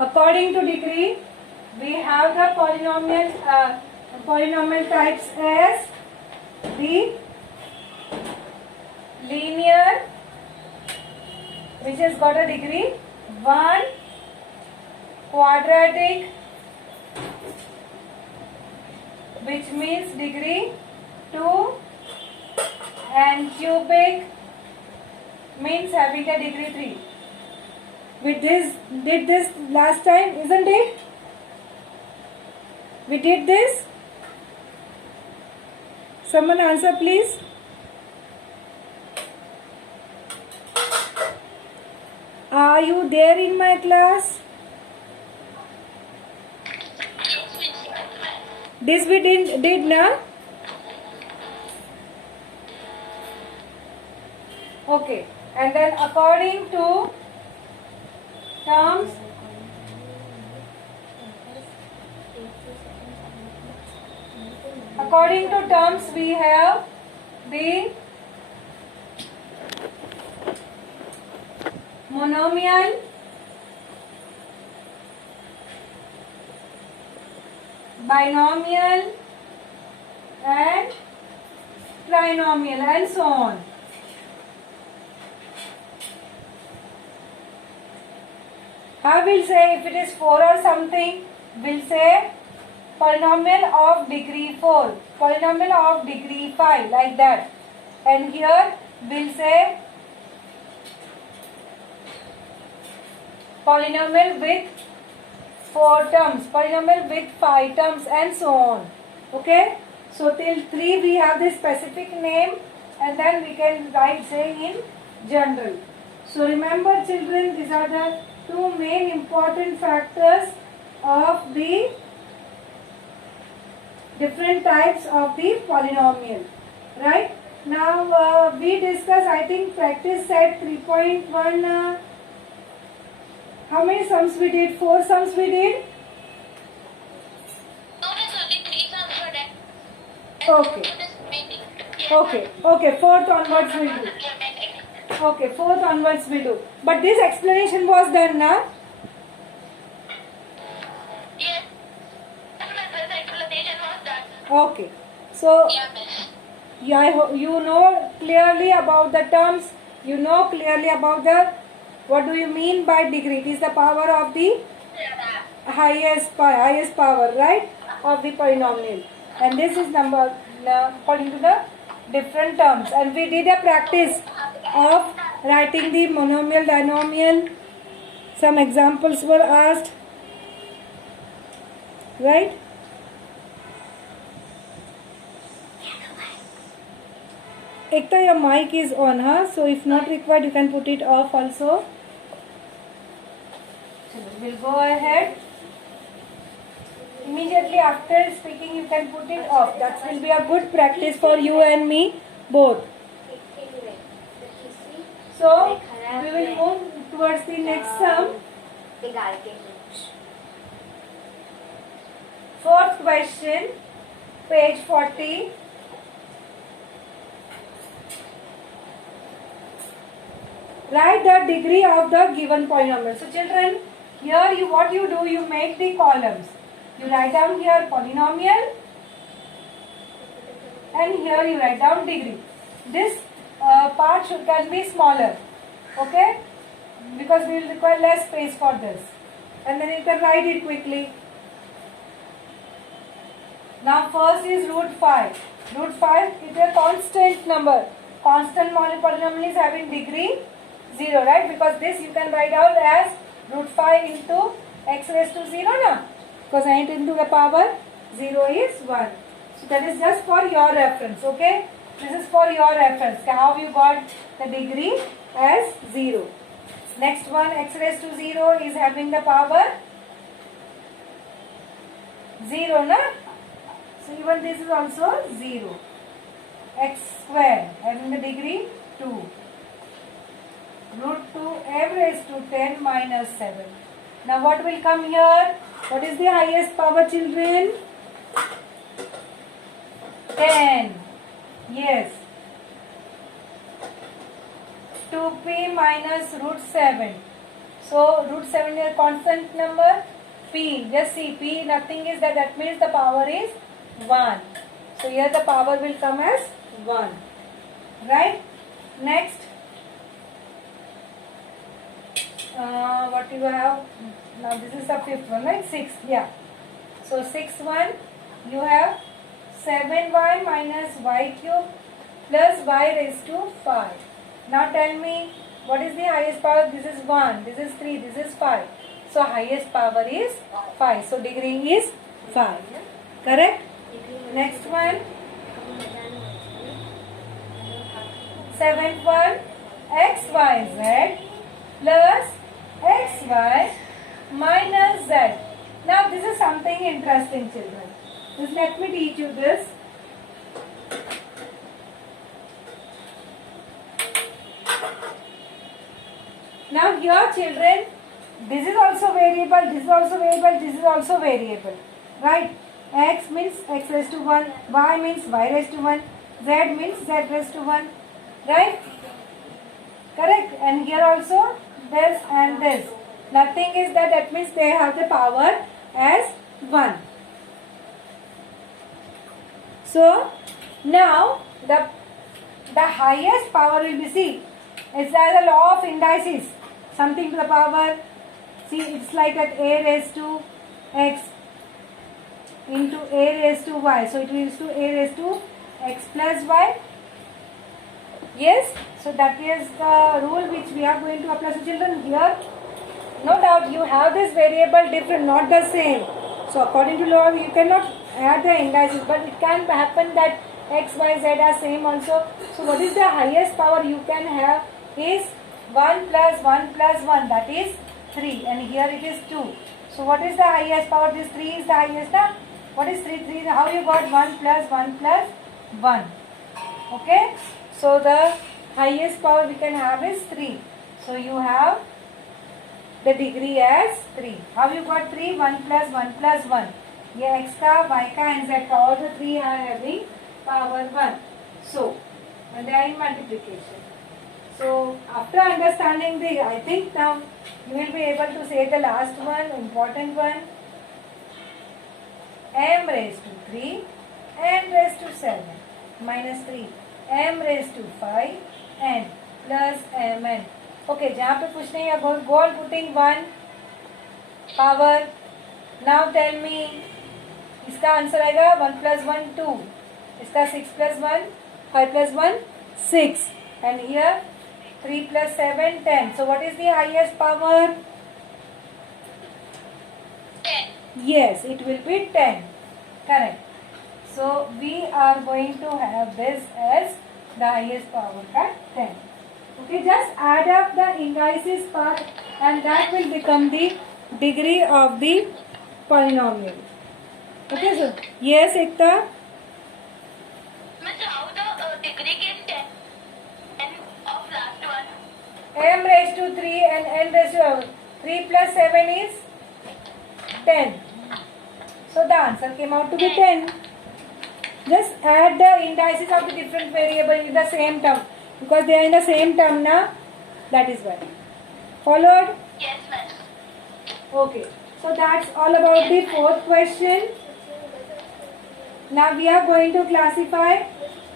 According to degree, we have the polynomial types as the linear, which has got a degree 1, quadratic, which means degree 2, and cubic means having a degree 3. We did this last time, isn't it? We did this. Someone answer, please. Are you there in my class? This we did na? Okay. And then according to terms, we have the monomial, binomial, and trinomial, and so on. How we'll say if it is 4 or something, we'll say polynomial of degree 4, polynomial of degree 5, like that. And here we'll say polynomial with 4 terms, polynomial with 5 terms, and so on. Okay? So till 3 we have the specific name, and then we can write say in general. So remember children, these are the 2 main important factors of the different types of the polynomial. Right? Now we discuss, I think practice set 3.1. How many sums we did? 4 sums we did? Okay. Okay. 4th onwards we'll do. Okay, 4th onwards we do. But this explanation was done, na? Yes. The explanation was done. Okay. So, Yeah, you know clearly about the terms. You know clearly about the, what do you mean by degree? It is the power of the highest power, right? Of the polynomial. And this is number according to the different terms. And we did a practice of writing the monomial, binomial. Some examples were asked, right? Ekta, your mic is on, huh? So if not required, you can put it off also. So we'll go ahead. Immediately after speaking, you can put it off. That will be a good practice for you and me both. So we will move towards the next sum. 4th question, page 40. Write the degree of the given polynomial. So children, here what you do, you make the columns. You write down here polynomial, and here you write down degree. This part can be smaller, okay? Because we will require less space for this. And then you can write it quickly. Now first is root 5. Root 5 is a constant number. Constant polynomial is having degree 0, right? Because this you can write out as root 5 into x raised to 0, na? Because 8 into the power 0 is 1. So that is just for your reference, okay? This is for your reference. How you got the degree as 0. Next one, x raised to 0 is having the power 0, na? So even this is also 0. X square having the degree 2. Root 2 m raised to 10 minus 7. Now what will come here? What is the highest power, children? 10. Yes. 2p minus root 7. So root 7 is a constant number. P, just see, P nothing is that, that means the power is 1. So here the power will come as 1. Right? Next, what you have? Now this is the fifth one, right? 6, yeah. So 6 1, you have 7y minus y cube plus y raised to 5. Now tell me, what is the highest power? This is 1, this is 3, this is 5. So highest power is 5. So degree is 5. Correct? Next one. 7th one. XYZ plus XY minus Z. Now this is something interesting, children. Just let me teach you this. Now here, children, this is also variable, this is also variable, this is also variable, right? X means x raised to 1, y means y raised to 1, z means z raised to 1, right? Correct? And here also this and this. Nothing is that, that means they have the power as 1. So now the highest power will be, see, it's as a law of indices. Something to the power, see, it's like at a raised to x into a raised to y. So it is to a raised to x plus y. Yes, so that is the rule which we are going to apply. So children, here, no doubt you have this variable different, not the same. So according to law, you cannot add the indices, but it can happen that x, y, z are same also. So what is the highest power you can have is 1 plus 1 plus 1, that is 3, and here it is 2. So what is the highest power? This 3 is the highest. Now what is 3? 3, how you got 1 plus 1 plus 1? Okay, so the highest power we can have is 3. So you have the degree as 3. How you got 3? 1 plus 1 plus 1. Yeah, x ka, y ka and z ka, all the 3 are having power 1. So, and they are in multiplication. So, after understanding the, I think now you will be able to say the last one, important one. M raised to 3, n raised to 7, minus 3, m raised to 5, n plus mn. Okay, जहाँ पे कुछ नहीं है, go on putting 1 power. Now tell me, इसका answer आएगा 1 plus 1 2, इसका 6 plus 1 5 plus 1 6, and here 3 plus 7 10. So what is the highest power? 10. Yes, it will be 10. Correct. So we are going to have this as the highest power at 10. Okay, just add up the indices part and that will become the degree of the polynomial. Okay, so yes, Ekta. Miss, how the degree gets 10 of last one? M raised to 3 and n raised to 3 plus 7 is 10. So the answer came out to be 10. Just add the indices of the different variable in the same term. Because they are in the same term now. That is why. Followed? Yes, miss. Okay. So that's all about the fourth question. Now we are going to classify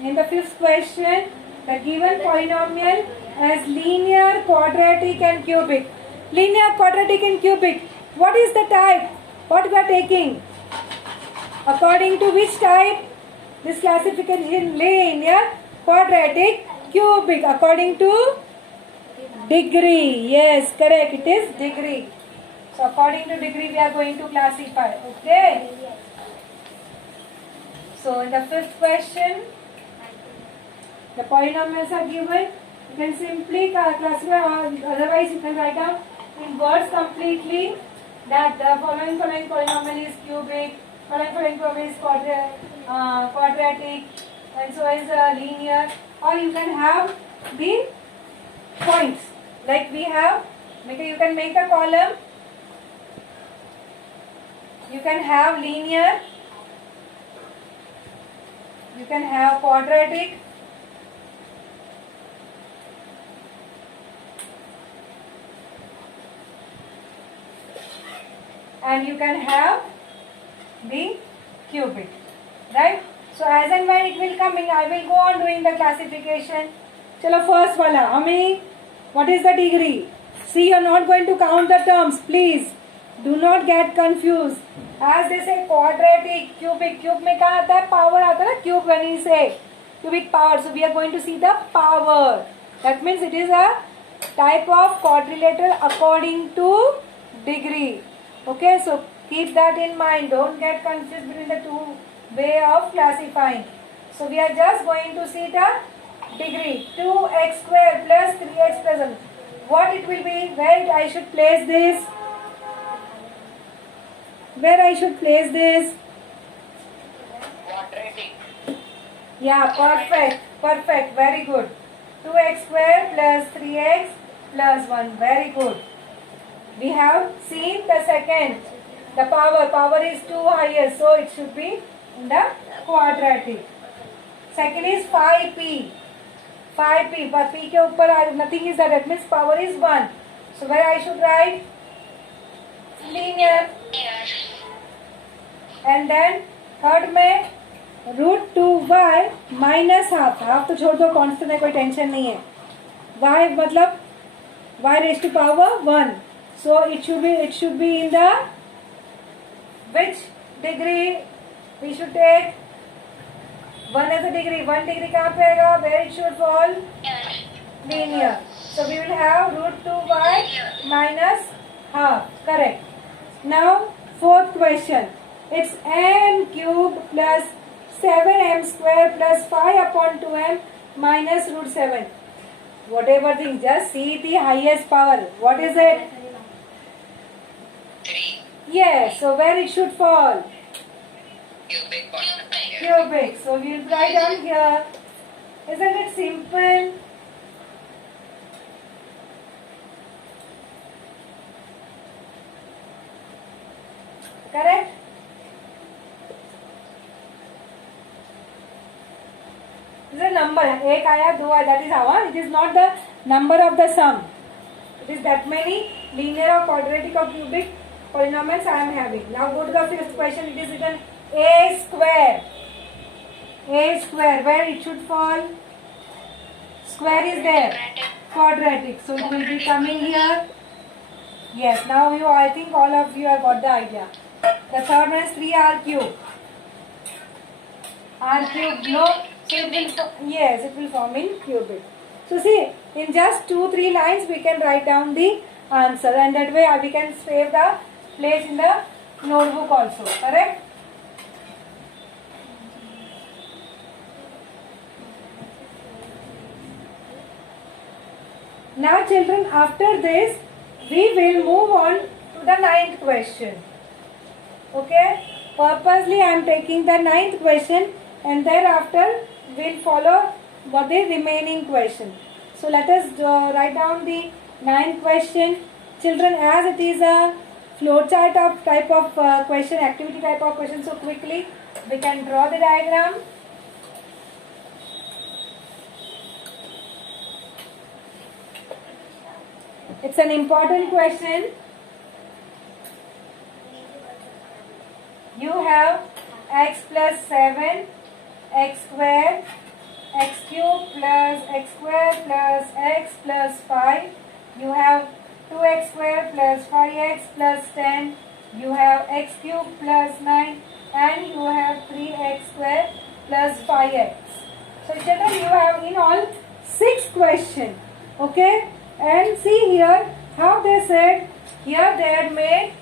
in the fifth question the given polynomial as linear, quadratic and cubic. Linear, quadratic and cubic. What is the type? What we are taking? According to which type? This classification: linear, quadratic, cubic. According to degree. Yes, correct. It is degree. So according to degree we are going to classify. Okay. So in the fifth question, the polynomials are given. You can simply classify, or otherwise you can write down in words completely that the following polynomial is cubic, following polynomial is quadratic, and so is linear. Or you can have the points like we have. You can make a column. You can have linear. You can have quadratic. and you can have the cubic, right? So as and when it will coming, I will go on doing the classification. Chalo, first wala, how many? What is the degree? See, you are not going to count the terms, please. Do not get confused. As they say quadratic, cubic, cube में क्या आता है? Power आता है ना? Cube when we say cubic power. So we are going to see the power. That means it is a type of quadrilateral according to degree. Okay, so keep that in mind. Don't get confused between the two way of classifying. So we are just going to see the degree. 2x square plus 3x plus 1. What it will be? Where I should place this? Where I should place this? Quadratic. Yeah, perfect. Perfect. Very good. 2x square plus 3x plus 1. Very good. We have seen the second. The power. Power is 2 higher. So it should be in the quadratic. Second is 5p. 5p. But p के ऊपर nothing is that. That means power is 1. So where I should write? Linear. Here. And then third में root 2y minus half. Half तो छोड़ दो, constant है, कोई tension नहीं है. y मतलब y raised to power 1. So it should be in the which degree we should take? 1 as a degree. 1 degree कहाँ पे आएगा? Where it should fall? Here. Linear. So we will have root 2y minus half. Correct. Now fourth question. It's m cube plus 7m square plus 5 upon 2m minus root 7. Whatever thing, just see the highest power. What is it? 3. Yes. So where it should fall? Cubic. Cubic. So we will write down here. Isn't it simple? Correct? This is a number. एक आया, दो आया. That is how. It is not the number of the sum. It is that many linear or quadratic or cubic polynomials I am having. Now go to the fifth question. It is written a square. A square. Where it should fall? Square is there. Quadratic. So it will be coming here. Yes. Now you, I think all of you have got the idea. The third one is 3r cube. R cube, no. So it will, yes, it will form in cubic. So see, in just 2-3 lines we can write down the answer, and that way we can save the place in the notebook also. Correct? Now children, after this we will move on to the 9th question. Okay? Purposely I am taking the 9th question, and thereafter we'll follow what the remaining question. So let us write down the 9th question. Children, as it is a flowchart of type of question, activity type of question, so quickly we can draw the diagram. It's an important question. You have x plus 7, x square, x cube plus x square plus x plus 5. You have 2x square plus 5x plus 10. You have x cube plus 9, and you have 3x square plus 5x. So children, you have in all 6 questions. Okay? And see here how they said, here they had made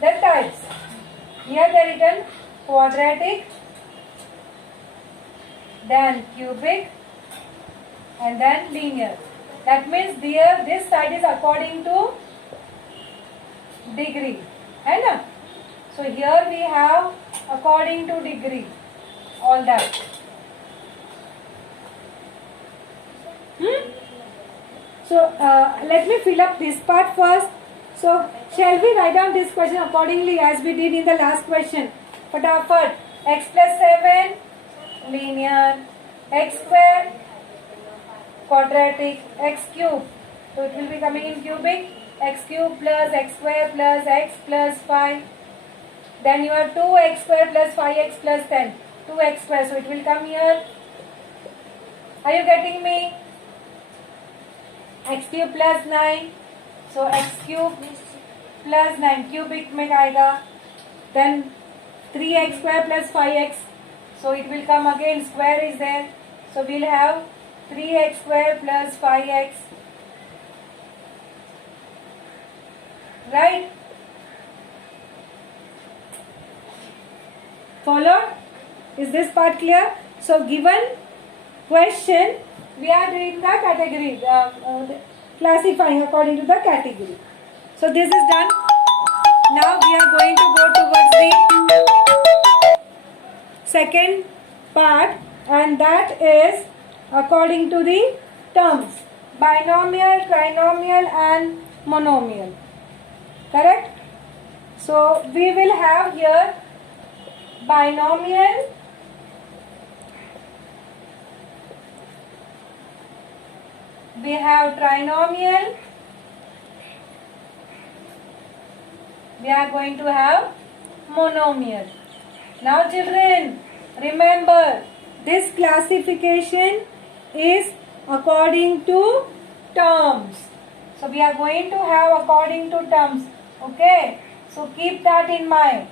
the types. Here they written quadratic, then cubic, and then linear. That means there this side is according to degree. है ना? So here we have according to degree. All that. So let me fill up this part first. So shall we write down this question accordingly as we did in the last question? Fatafat. X plus 7 linear, x square quadratic, x cube. So it will be coming in cubic, x cube plus x square plus x plus 5. Then you have 2x square plus 5x plus 10. 2x square. So it will come here. Are you getting me? X cube plus 9. So x cube plus 9 cubic में आएगा. Then 3x square plus 5x. So it will come again. Square is there. So we'll have 3x square plus 5x. Right? Followed? Is this part clear? So given question, we are doing the category, classifying according to the category. So this is done. Now we are going to go towards the second part, and that is according to the terms: binomial, trinomial and monomial. Correct? So we will have here binomial, we have trinomial, we are going to have monomial. Now children, remember this classification is according to terms. So we are going to have according to terms. Okay, so keep that in mind.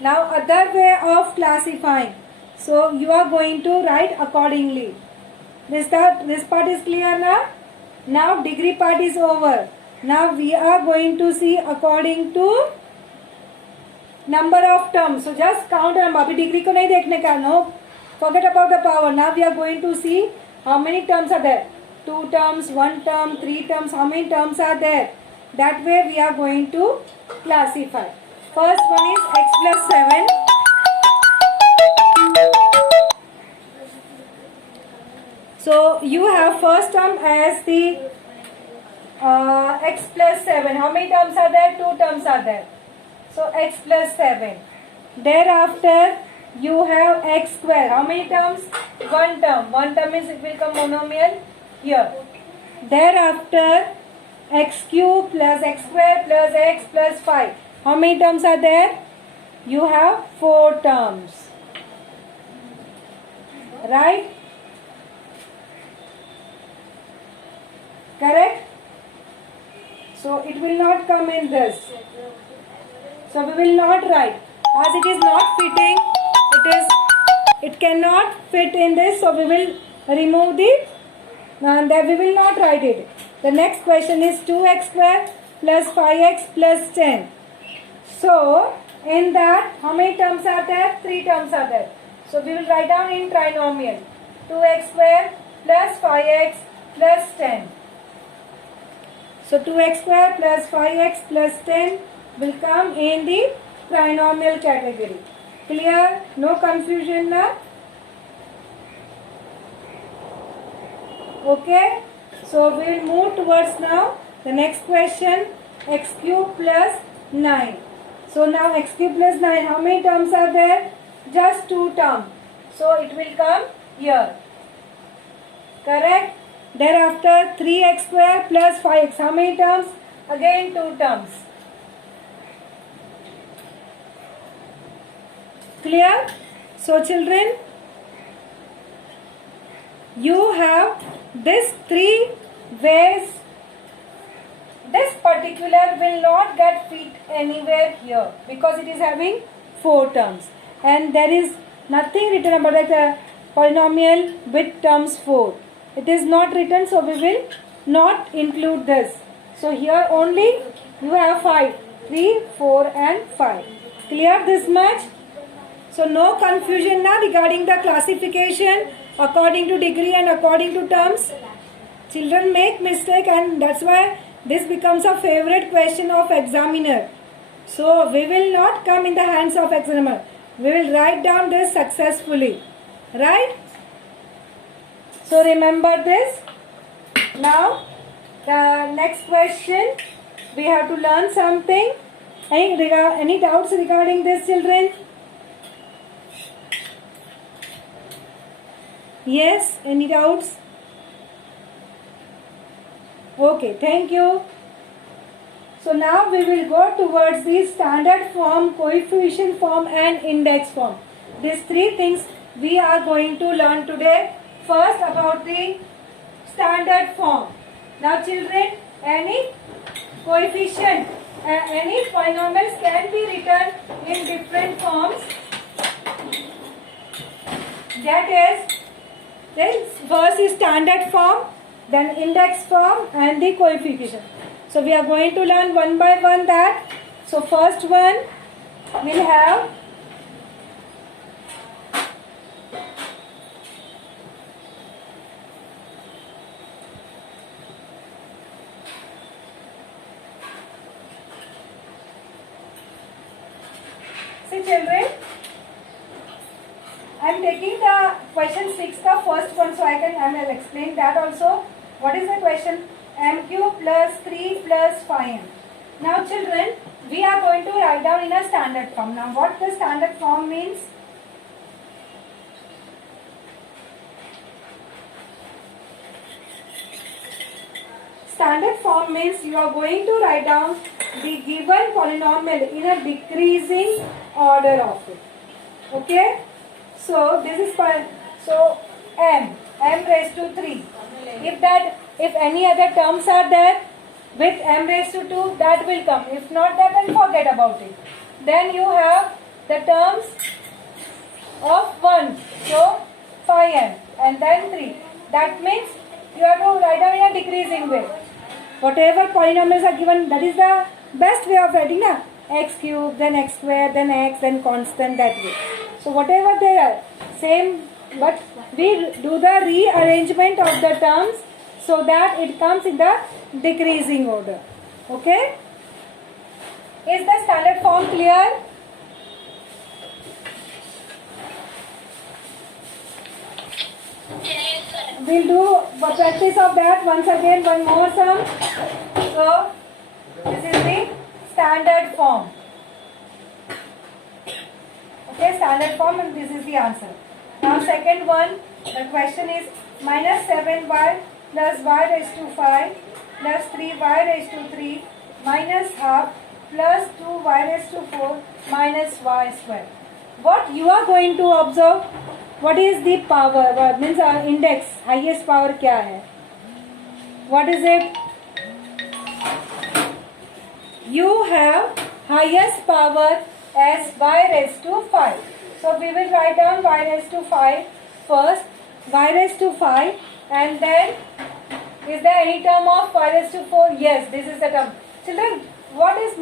Now other way of classifying. So you are going to write accordingly. This part is clear now? Now degree part is over. Now we are going to see according to number of terms. So just count number. अभी degree को नहीं देखने का. No, forget about the power. Now we are going to see how many terms are there. 2 terms, 1 term, 3 terms. How many terms are there? That way we are going to classify. First one is x plus 7. So you have first term as the x plus 7. How many terms are there? 2 terms are there. So x plus 7. Thereafter you have x square. How many terms? 1 term. 1 term is, it will come monomial here. Thereafter x cube plus x square plus x plus 5. How many terms are there? You have 4 terms. Right? Correct? So it will not come in this. So we will not write. As it is not fitting, it cannot fit in this. So we will remove it, and we will not write it. The next question is 2x square plus 5x plus 10. So in that, how many terms are there? 3 terms are there. So we will write down in trinomial. 2x square plus 5x plus 10. So 2x square plus 5x plus 10 will come in the trinomial category. Clear? No confusion now? Okay? So we will move towards now the next question, x cube plus 9. So now x cube plus 9, how many terms are there? Just 2 terms. So it will come here. Correct? Thereafter 3x square plus 5x. How many terms? Again 2 terms. Clear? So children, you have these 3 ways. This particular will not get fit anywhere here because it is having 4 terms. And there is nothing written about the polynomial with terms 4. It is not written, so we will not include this. So here only you have 5. 3, 4 and 5. Clear this much? So no confusion now regarding the classification according to degree and according to terms. Children make mistake, and that's why this becomes a favorite question of examiner. So we will not come in the hands of examiner. We will write down this successfully. Right? So remember this. Now the next question, we have to learn something. Any doubts regarding this, children? Yes, any doubts? Okay, thank you. So now we will go towards the standard form, coefficient form and index form. These three things we are going to learn today. First about the standard form. Now children, any coefficient, any polynomials can be written in different forms. That is, then first is standard form, then index form and the coefficient. So we are going to learn one by one that. So first one will have see children, I am taking the question 6 the first one, so I will explain that also. What is the question? M cube plus 3 plus 5m. Now children, we are going to write down in a standard form. Now what the standard form means? Standard form means you are going to write down the given polynomial in a decreasing order of it. Okay? So this is so m raised to 3. If any other terms are there with m raised to 2, that will come. If not that, then forget about it. Then you have the terms of 1, so 5m and then 3. That means you have to write down in a decreasing way. Whatever polynomials are given, that is the best way of writing, na? X cube, then x square, then x, then constant, that way. So whatever they are, same, but we do the rearrangement of the terms so that it comes in the decreasing order. Okay? Is the standard form clear? Yes, sir. We'll do a practice of that once again, one more sum. So, this is the standard form. Okay, standard form, and this is the answer. Now second one, the question is minus 7y plus y raised to 5 plus 3y raised to 3 minus half plus 2y raised to 4 minus y square. What you are going to observe? What is the power? Means index, highest power क्या है? What is it? You have highest power as y raised to 5. So we will write down y raised to 5 first, y raised to 5, and then is there any term of y raised to 4? Yes, this is the term. Children, what is